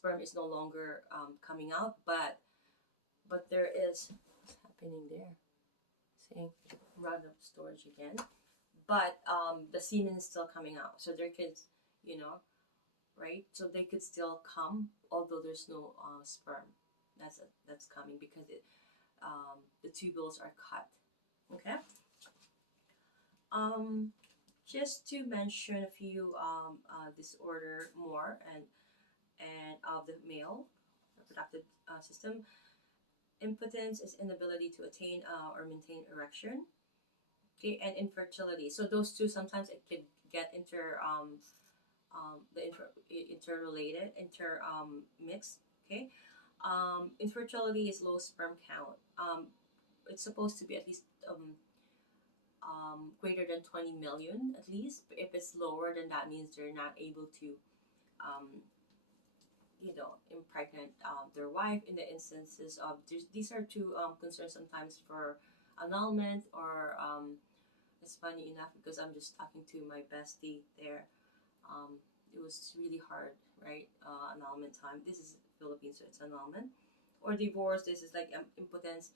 sperm is no longer coming out, but there is what's happening there. See, random storage again, but the semen is still coming out, so there could, you know, right? So they could still come, although there's no sperm that's coming because the tubules are cut. Okay. Um, just to mention a few disorder more and of the male reproductive system. Impotence is inability to attain or maintain erection. Okay, and infertility. So those two sometimes it could get interrelated, mixed. Okay, infertility is low sperm count. It's supposed to be at least greater than 20 million at least. If it's lower, then that means they're not able to, um, impregnate their wife. In the instances of these are two concerns sometimes for annulment or it's funny enough because I'm just talking to my bestie there. It was really hard, right? Annulment time. This is Philippines, so it's annulment or divorce. This is like impotence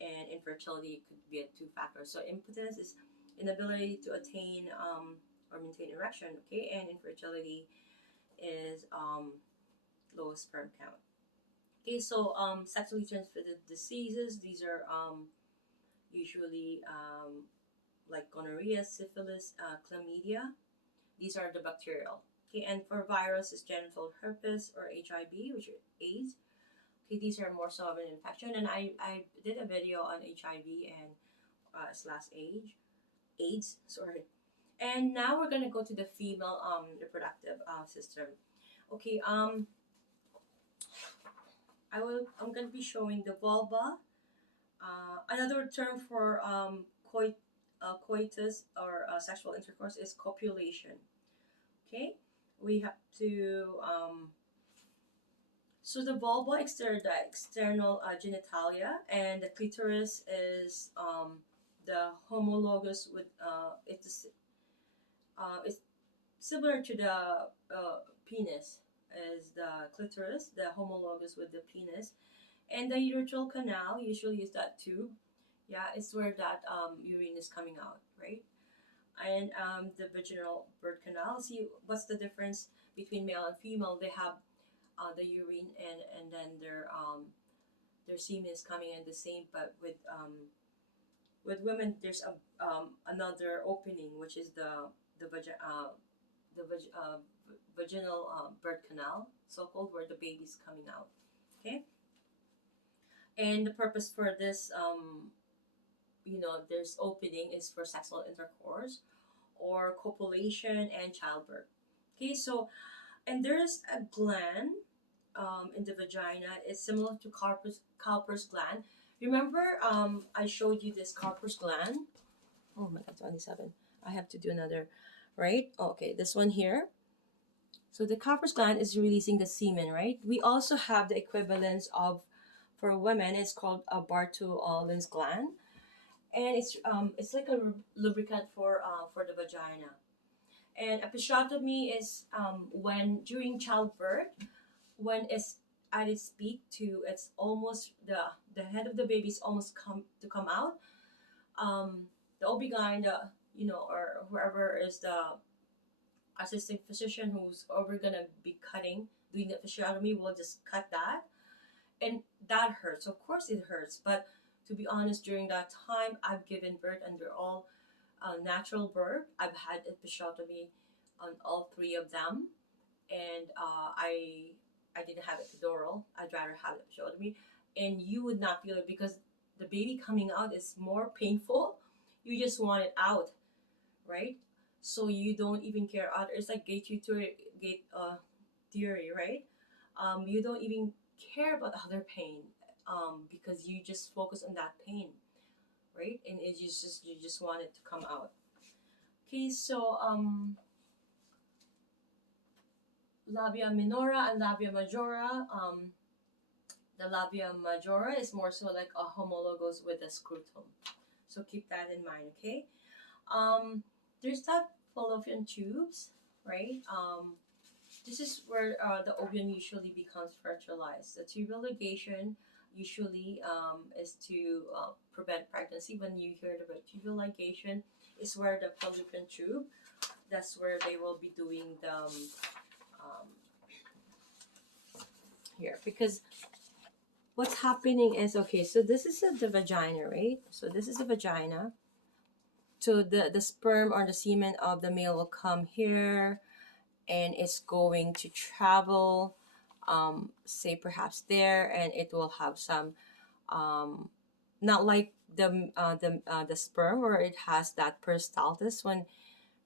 and infertility could be a two factors. So impotence is inability to attain or maintain erection, okay, and infertility is low sperm count. Okay, so sexually transmitted diseases. These are usually like gonorrhea, syphilis, chlamydia. These are the bacterial. Okay, and for virus is genital herpes or HIV, which are AIDS. Okay, these are more so of an infection, and I did a video on HIV and slash AIDS. Sorry, and now we're gonna go to the female reproductive system. Okay, I'm gonna be showing the vulva. Another term for coitus or sexual intercourse is copulation. Okay, we have to so the vulva the external genitalia, and the clitoris is the homologous with it's similar to the penis is the clitoris, the homologous with the penis, and the urethral canal usually is that tube. Yeah, it's where that urine is coming out, right? And the vaginal birth canal. See, what's the difference between male and female? They have the urine and then their semen is coming in the same, but with women there's a another opening, which is the vaginal birth canal, so called, where the baby's coming out. Okay, and the purpose for this there's opening is for sexual intercourse or copulation and childbirth. Okay, so and there's a gland in the vagina. It's similar to Cowper's gland. Remember, I showed you this Cowper's gland. Oh my God, 27. I have to do another, right? Okay, this one here. So the Cowper's gland is releasing the semen, right? We also have the equivalence of, for women, it's called a Bartholin's gland, and it's like a lubricant for the vagina. And episiotomy is when during childbirth, when it's at its peak to it's almost the head of the baby is almost come out. The OB-GYN, or whoever is the assisting physician who's over gonna be doing the episiotomy will just cut that, and that hurts. Of course, it hurts, but to be honest, during that time, I've given birth and they're all natural birth. I've had episiotomy on all three of them, and I didn't have epidural. I'd rather have episiotomy, and you would not feel it because the baby coming out is more painful. You just want it out, right? So you don't even care. It's like gate theory, right? You don't even care about other pain, because you just focus on that pain, right? And you just want it to come out. Okay, so labia minora and labia majora. The labia majora is more so like a homologous with the scrotum. So keep that in mind, okay? There's that fallopian tubes, right? this is where the ovum usually becomes fertilized. The tubal ligation usually is to prevent pregnancy. When you hear the word tubal ligation, is where the fallopian tube, that's where they will be doing the here, because what's happening is, okay, so this is the vagina, right? So this is the vagina. So the sperm or the semen of the male will come here, and it's going to travel, say perhaps there, and it will have some, not like the sperm where it has that peristaltis when,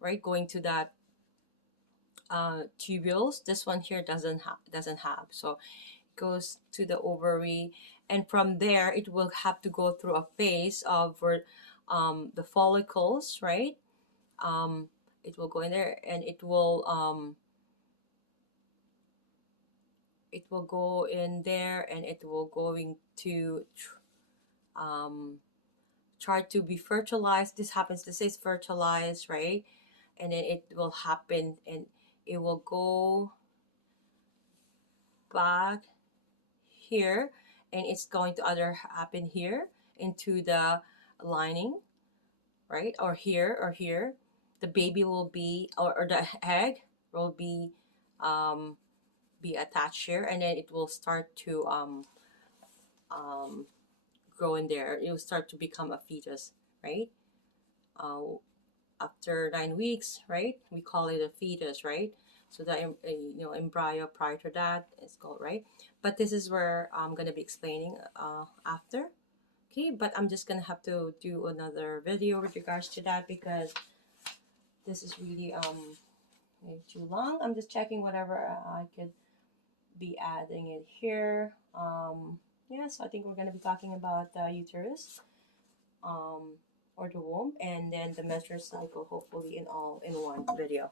right, going to that tubules. This one here doesn't have. So it goes to the ovary, and from there it will have to go through a phase of where the follicles, right? Um, it will go in there, and it will go in there, and it will going to um, try to be fertilized. This happens, this is fertilized, right? And then it will happen, and it will go back here, and it's going to other happen here into the lining, right? Or here the baby will be, or the egg will um be attached here, and then it will start to um grow in there. It will start to become a fetus, right? uh, After 9 weeks, right, we call it a fetus, right? So the embryo prior to that is called, right? But this is where I'm going to be explaining after. Okay, but I'm just gonna have to do another video with regards to that, because this is really way too long. I'm just checking whatever I could be adding it here. Yeah, so I think we're gonna be talking about the uterus, or the womb, and then the menstrual cycle, hopefully in one video.